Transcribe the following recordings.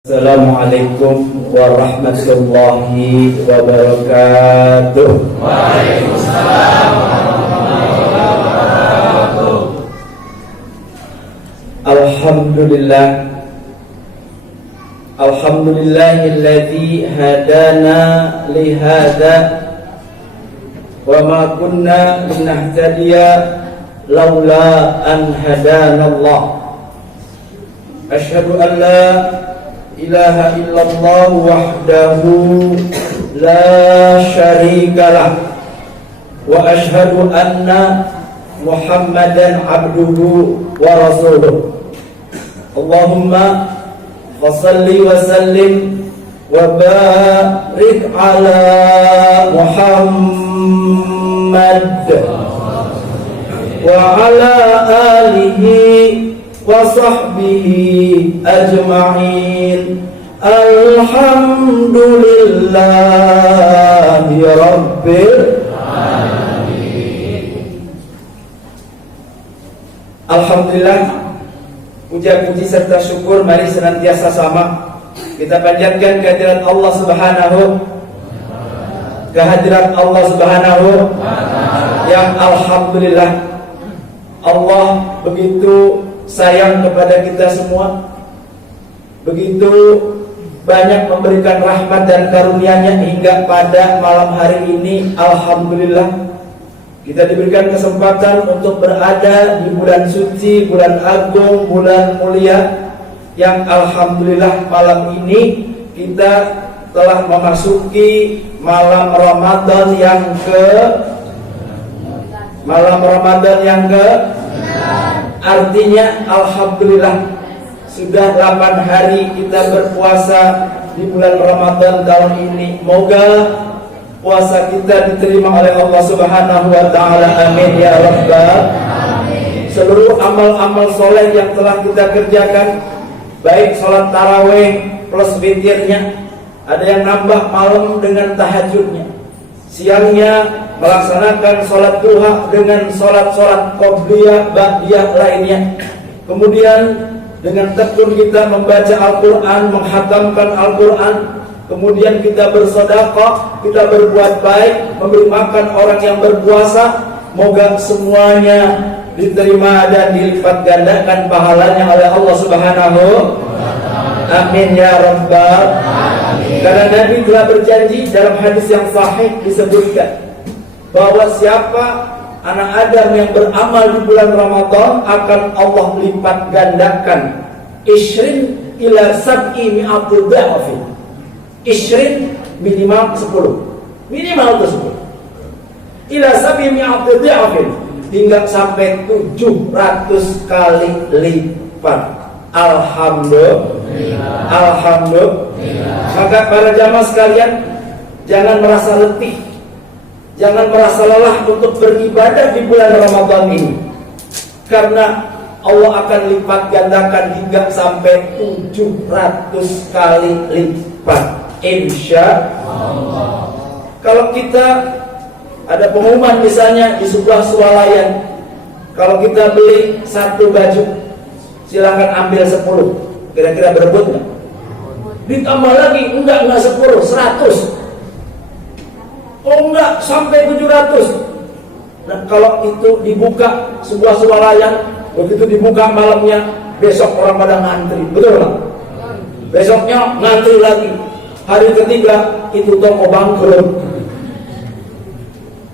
Assalamualaikum warahmatullahi wabarakatuh. Waalaikumsalam warahmatullahi wabarakatuh. Alhamdulillahilladzi hadana lihada wa ma kunna linahtadiya laula an hadanallah. Asyhadu an la ilaha illallah wahdahu la syarikalah wa asyhadu anna Muhammadan abduhu wa rasuluh. Allahumma salli wa sallim wa barik ala Muhammad wa ala alihi wa sahbihi ajma'in. Alhamdulillahi rabbil alamin. Alhamdulillah, puja-puji serta syukur mari senantiasa sama kita panjatkan kehadirat Allah Subhanahu yang alhamdulillah Allah begitu sayang kepada kita semua, begitu banyak memberikan rahmat dan karunia-Nya hingga pada malam hari ini. Alhamdulillah kita diberikan kesempatan untuk berada di bulan suci, bulan agung, bulan mulia, yang alhamdulillah malam ini kita telah memasuki malam Ramadan yang artinya alhamdulillah sudah 8 hari kita berpuasa di bulan Ramadan tahun ini. Moga puasa kita diterima oleh Allah Subhanahu wa taala. Amin ya rabbal alamin. Seluruh amal-amal soleh yang telah kita kerjakan, baik sholat tarawih plus witirnya, ada yang nambah malam dengan tahajudnya, siangnya melaksanakan sholat duha dengan sholat-sholat qobliyah, ba'diyah lainnya. Kemudian dengan tekun kita membaca Al-Quran, menghatamkan Al-Quran. Kemudian kita bersedekah, kita berbuat baik, memberi makan orang yang berpuasa. Moga semuanya diterima dan dilipat gandakan pahalanya oleh Allah Subhanahu. Amin ya rabbal alamin. Karena Nabi telah berjanji dalam hadis yang sahih disebutkan bahwa siapa anak Adam yang beramal di bulan Ramadan akan Allah lipat gandakan Ishrin ila sab'i mi'ati dha'afin. Ishrin minimal 10, minimal itu 10, ila sab'i mi'ati dha'afin, hingga sampai 700 kali lipat. Alhamdulillah. Alhamdulillah. Maka para jamaah sekalian, jangan merasa letih, jangan merasa lelah untuk beribadah di bulan Ramadan ini, karena Allah akan lipat gandakan hingga sampai 700 kali lipat, insya Allah. Kalau kita ada pengumuman misalnya di sebuah swalayan, kalau kita beli 1 baju, silakan ambil 10. Kira-kira berebut nggak? Ditambah lagi, enggak 10, 100. Oh enggak, sampai 700. Nah kalau itu dibuka sebuah swalayan, begitu dibuka malamnya, besok orang pada ngantri, betul nggak? Besoknya ngantri lagi, hari ketiga itu toko bangkrut.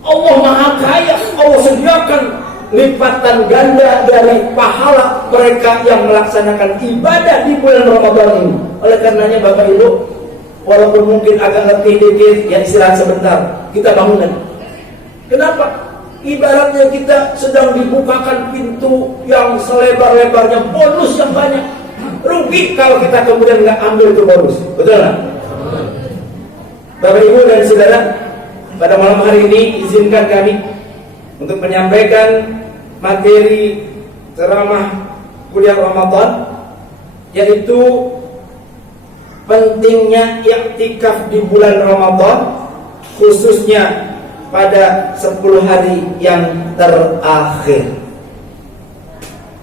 Allah Maha Kaya, Allah sediakan lipatan ganda dari pahala mereka yang melaksanakan ibadah di bulan Ramadan ini. Oleh karenanya Bapak Ibu, walaupun mungkin agak letih dikit, ya istirahat sebentar, kita bangunkan. Kenapa? Ibaratnya kita sedang dibukakan pintu yang selebar-lebarnya, bonus yang banyak. Rugi kalau kita kemudian nggak ambil itu bonus, betul nggak? Bapak Ibu dan Saudara, pada malam hari ini izinkan kami untuk menyampaikan materi ceramah kuliah Ramadan, yaitu pentingnya i'tikaf di bulan Ramadan, khususnya pada 10 hari yang terakhir.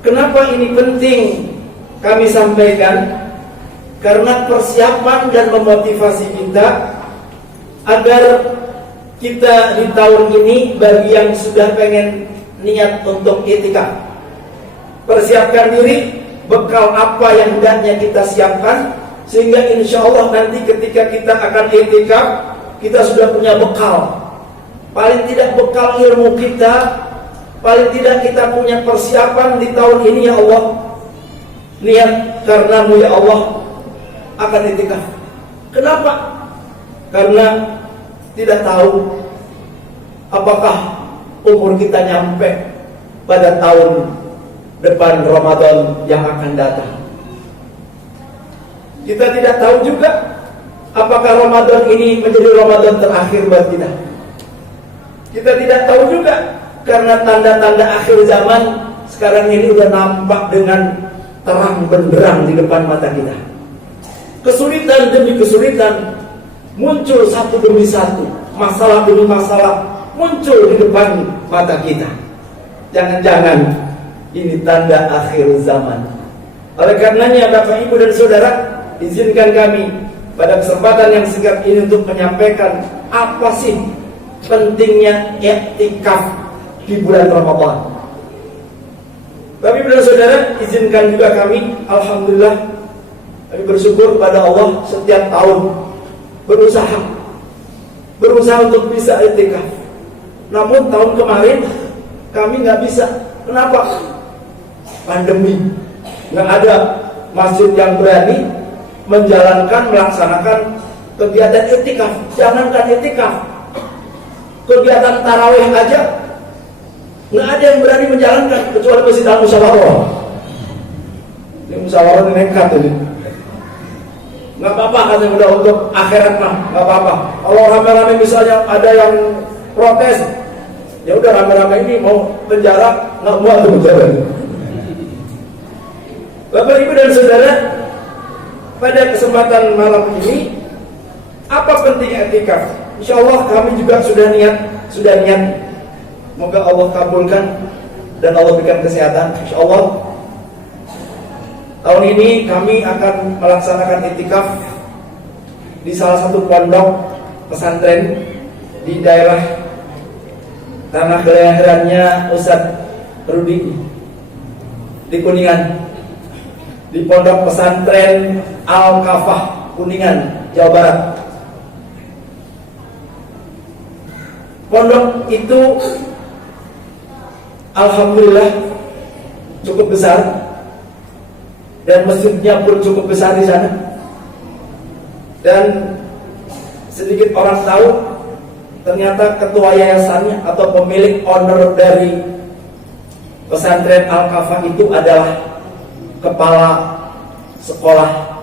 Kenapa ini penting kami sampaikan? karena persiapan dan memotivasi kita agar kita di tahun ini, bagi yang sudah pengen niat untuk iktikaf, persiapkan diri, bekal apa yang hendaknya kita siapkan, sehingga insya Allah nanti ketika kita akan iktikaf, kita sudah punya bekal. Paling tidak bekal ilmu kita, paling tidak kita punya persiapan di tahun ini. Ya Allah, niat karenamu ya Allah akan iktikaf. Kenapa? Karena tidak tahu apakah umur kita nyampe pada tahun depan Ramadan yang akan datang. Kita tidak tahu juga apakah Ramadan ini menjadi Ramadan terakhir buat kita. Kita tidak tahu juga, karena tanda-tanda akhir zaman sekarang ini sudah nampak dengan terang benderang di depan mata kita. Kesulitan demi kesulitan muncul satu demi satu, masalah demi masalah muncul di depan mata kita. Jangan-jangan ini tanda akhir zaman. Oleh karenanya Bapak Ibu dan Saudara, izinkan kami pada kesempatan yang singkat ini untuk menyampaikan apa sih pentingnya iktikaf di bulan Ramadan. Bapak Ibu dan Saudara, izinkan juga kami, alhamdulillah, kami bersyukur kepada Allah setiap tahun berusaha untuk bisa iktikaf. Namun tahun kemarin kami nggak bisa. Kenapa? Pandemi. Nggak ada masjid yang berani melaksanakan kegiatan iktikaf. Jangankan iktikaf, kegiatan tarawih aja nggak ada yang berani menjalankan kecuali masjid al-musyawarah. Ini musyawarah nekat ini. Nggak apa-apa katanya, udah untuk akhirat mah nggak apa-apa. Kalau rame-rame misalnya ada yang protes, ya udah rame-rame ini mau penjara, nggak mau tuh penjara. Bapak Ibu dan Saudara, pada kesempatan malam ini, apa pentingnya iktikaf? Insya Allah kami juga sudah niat. Semoga Allah kabulkan dan Allah berikan kesehatan. Insya Allah tahun ini kami akan melaksanakan iktikaf di salah satu pondok pesantren di daerah tanah kelahirannya Ustadz Rudi di Kuningan, di pondok pesantren Al-Kafah Kuningan, Jawa Barat. Pondok itu alhamdulillah cukup besar dan masjidnya pun cukup besar di sana. Dan sedikit orang tahu, ternyata ketua yayasannya atau pemilik owner dari pesantren Al-Kafah itu adalah kepala sekolah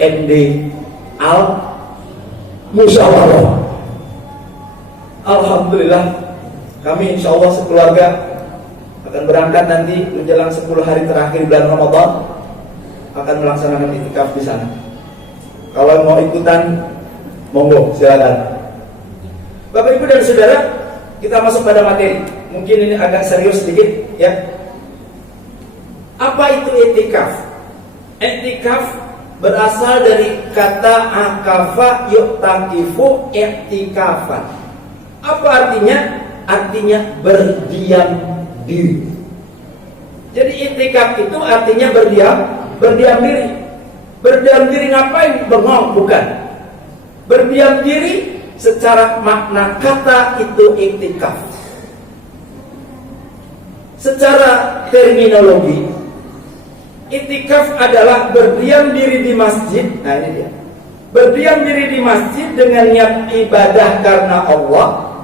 MD Al-Musyawarah. Alhamdulillah, kami insya Allah sekeluarga akan berangkat nanti menjelang 10 hari terakhir bulan Ramadan, akan melaksanakan iktikaf di sana. Kalau mau ikutan, monggo silakan. Bapak Ibu dan Saudara, kita masuk pada materi. Mungkin ini agak serius sedikit ya. Apa itu iktikaf? Iktikaf berasal dari kata akafa yu'takifu iktikafan. Apa artinya? Artinya berdiam diri. Jadi iktikaf itu artinya berdiam diri. Berdiam diri ngapain? Bengong? Bukan. Berdiam diri secara makna kata itu iktikaf. Secara terminologi, iktikaf adalah berdiam diri di masjid. Nah ini dia. Berdiam diri di masjid dengan niat ibadah karena Allah,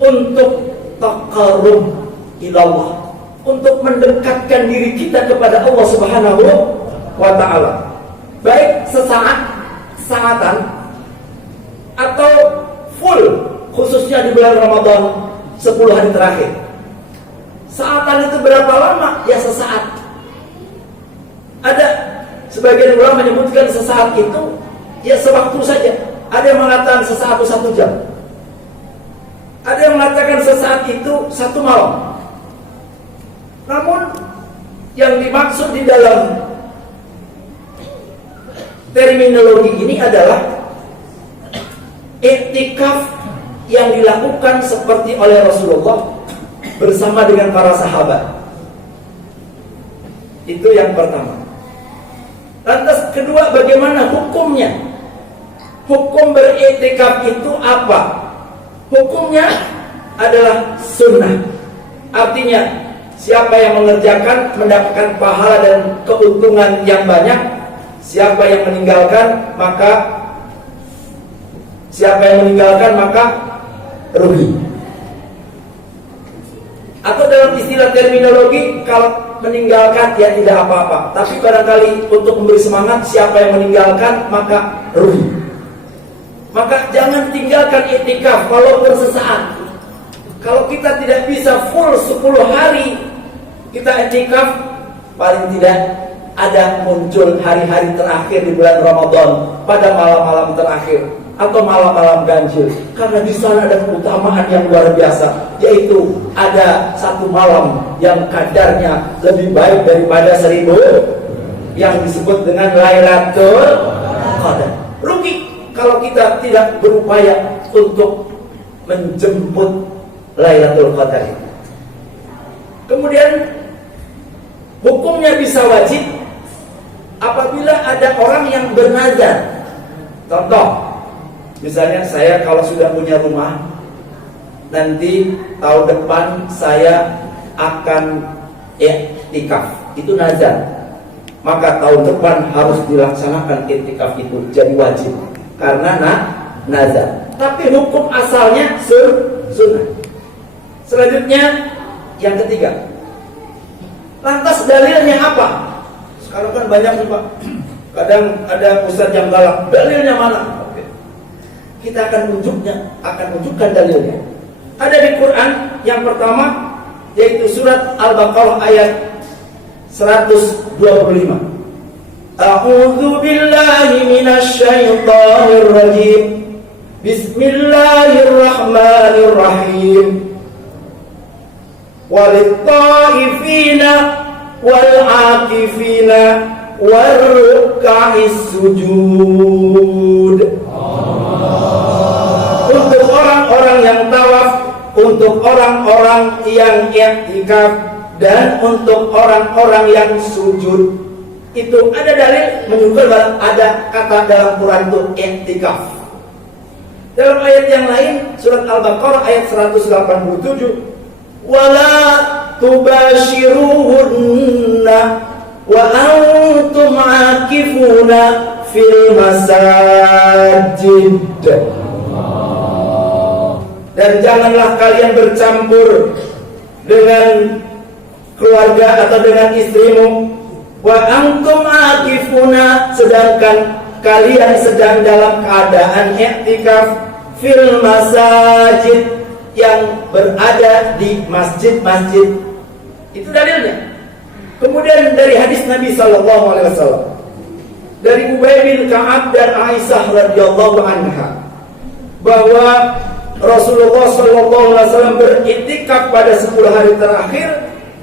untuk taqarrub ilallah, untuk mendekatkan diri kita kepada Allah Subhanahu wa ta'ala. Baik saatan atau full, khususnya di bulan Ramadan 10 hari terakhir. Saatan itu berapa lama? Ya sesaat. Ada sebagian ulama menyebutkan sesaat itu ya sewaktu saja. Ada yang mengatakan sesaat itu 1 jam. Ada yang mengatakan sesaat itu 1 malam. Namun yang dimaksud di dalam terminologi ini adalah iktikaf yang dilakukan seperti oleh Rasulullah bersama dengan para sahabat. Itu yang pertama. Lantas kedua, bagaimana hukumnya? Hukum beriktikaf itu apa? Hukumnya adalah sunnah. Artinya siapa yang mengerjakan mendapatkan pahala dan keuntungan yang banyak. Siapa yang meninggalkan maka rugi. Atau dalam istilah terminologi, kalau meninggalkan ya tidak apa-apa, tapi barangkali untuk memberi semangat, siapa yang meninggalkan maka rugi. Maka jangan tinggalkan iktikaf walaupun sesaat. Kalau kita tidak bisa full 10 hari kita iktikaf, paling tidak ada muncul hari-hari terakhir di bulan Ramadan pada malam-malam terakhir atau malam-malam ganjil, karena di sana ada keutamaan yang luar biasa, yaitu ada satu malam yang kadarnya lebih baik daripada 1000 yang disebut dengan Lailatul Qadar. Rugi kalau kita tidak berupaya untuk menjemput Lailatul Qadar itu. Kemudian hukumnya bisa wajib apabila ada orang yang bernazar. Contoh, misalnya saya kalau sudah punya rumah, nanti tahun depan saya akan iktikaf, itu nazar. Maka tahun depan harus dilaksanakan iktikaf itu, jadi wajib karena nazar. Tapi hukum asalnya sunnah. Selanjutnya yang ketiga, lantas dalilnya apa? Sekarang kan banyak nih Pak, kadang ada ustadz yang galak, dalilnya mana? Oke. Kita akan unjukkan dalilnya. Ada di Quran yang pertama, yaitu surat Al-Baqarah ayat 125. A'udzu billahi minasy syaithanir rajim. Bismillahirrahmanirrahim. Walit-ta'ifina wal-'akifina war-ruk'is sujud. Untuk orang-orang yang tawaf, untuk orang-orang yang i'tikaf, dan untuk orang-orang yang sujud. Itu ada dalil menunjukkan bahwa ada kata dalam Quran itu i'tikaf. Dalam ayat yang lain, surat Al-Baqarah ayat 187, wala tubashiruhunna wa antum akifuna fil masajid. Dan janganlah kalian bercampur dengan keluarga atau dengan istrimu, wa antum akifuna, sedangkan kalian sedang dalam keadaan i'tikaf fil masajid, yang berada di masjid-masjid. Itu dalilnya. Kemudian dari hadis Nabi SAW, dari Ubay bin Ka'ab dan Aisyah radhiyallahu anha, bahwa Rasulullah SAW beriktikaf pada 10 hari terakhir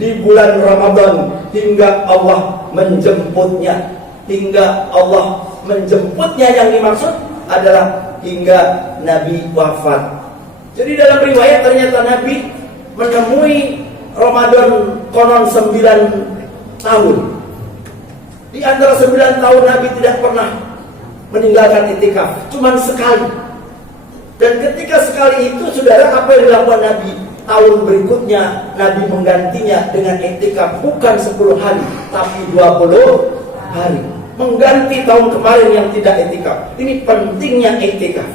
di bulan Ramadan hingga Allah menjemputnya. Hingga Allah menjemputnya yang dimaksud adalah hingga Nabi wafat. Jadi dalam riwayat ternyata Nabi menemui Ramadan konon 9 tahun. Di antara 9 tahun Nabi tidak pernah meninggalkan iktikaf, cuma sekali. Dan ketika sekali itu, saudara, apa yang dilakukan Nabi? Tahun berikutnya Nabi menggantinya dengan iktikaf, bukan 10 hari, tapi 20 hari. Mengganti tahun kemarin yang tidak iktikaf. Ini pentingnya iktikaf.